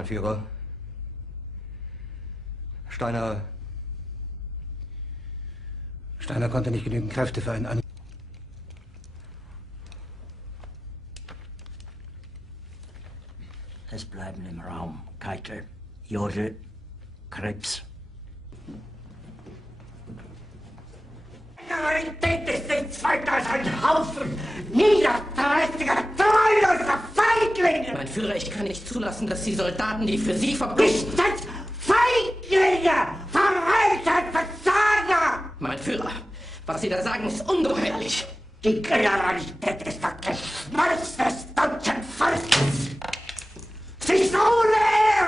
Mein Führer, Steiner konnte nicht genügend Kräfte für einen Angriff. Es bleiben im Raum Keitel, Jodl, Krebs. Solidarität ist nichts weiter als ein Haufen niederträchtiger, treuloser Feiglinge! Mein Führer, ich kann nicht zulassen, dass die Soldaten, die für Sie verbünden... Nicht als Feiglinge! Verreiter, Versager! Mein Führer, was Sie da sagen, ist ungeheuerlich. Die Generalität ist das Geschmolz des deutschen Volkes! Sie ist ohne